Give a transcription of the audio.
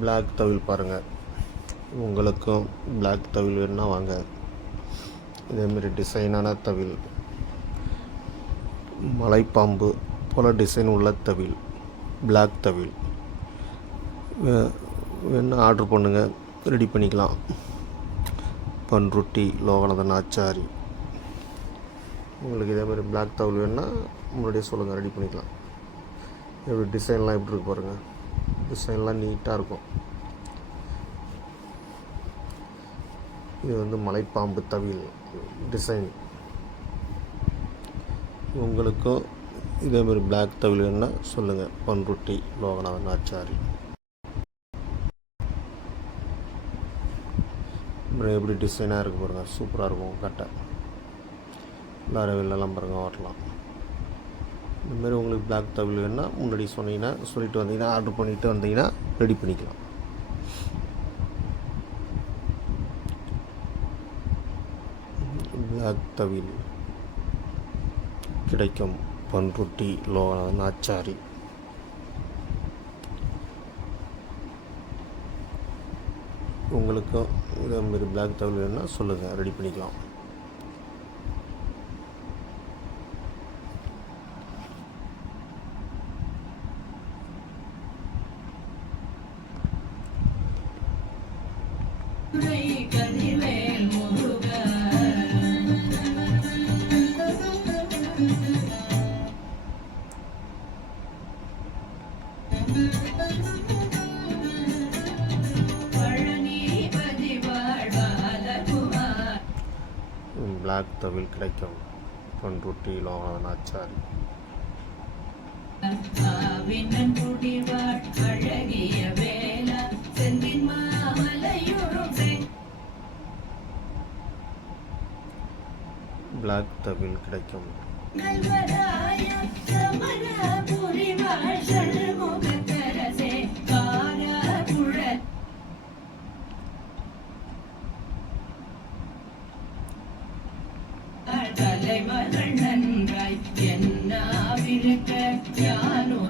Black தவில் பாருங்கள். உங்களுக்கும் black தவில் வேணுன்னா வாங்க. இதேமாரி டிசைனான தவில், மலைப்பாம்பு போல் டிசைன் உள்ள தவில், பிளாக் தவில் வேணா ஆர்டர் பண்ணுங்கள், ரெடி பண்ணிக்கலாம். பன்ருட்டி லோகநாதன் ஆச்சாரி. உங்களுக்கு இதேமாதிரி பிளாக் தவில் வேணுன்னா முன்னாடியே சொல்லுங்கள், ரெடி பண்ணிக்கலாம். எப்படி டிசைன்லாம் எப்படி இருக்கு பாருங்கள். டிசைன்லாம் நீட்டாக இருக்கும். இது வந்து மலைப்பாம்பு தவில் டிசைன். உங்களுக்கும் இதேமாதிரி பிளாக் தவில் வேணுன்னா சொல்லுங்கள். பன்ருட்டி லோகநாதன் ஆச்சாரி. எப்படி டிசைனாக இருக்குது பாருங்கள், சூப்பராக இருக்கும். கட்டை எல்லாரும் வெளிலலாம் பாருங்கள், ஓட்டலாம். இந்தமாரி உங்களுக்கு பிளாக் தவில் வேணுன்னா முன்னாடி சொன்னீங்கன்னா, சொல்லிட்டு வந்தீங்கன்னா, ஆர்டர் பண்ணிவிட்டு வந்தீங்கன்னா ரெடி பண்ணிக்கலாம். பிளாக் தவில் கிடைக்கும். பன்ருட்டி லோகநாதன் ஆச்சாரி. உங்களுக்கும் இதேமாரி பிளாக் தவில் வேணுன்னா சொல்லுங்கள், ரெடி பண்ணிக்கலாம். பிளாக் தவில் கிடைக்கும். பன்ருட்டி லோகநாதன் ஆச்சாரி. பிளாக் தவில் கிடைக்கும். தலைமகள் நன்றாய் என்னாவிருக்க யானோ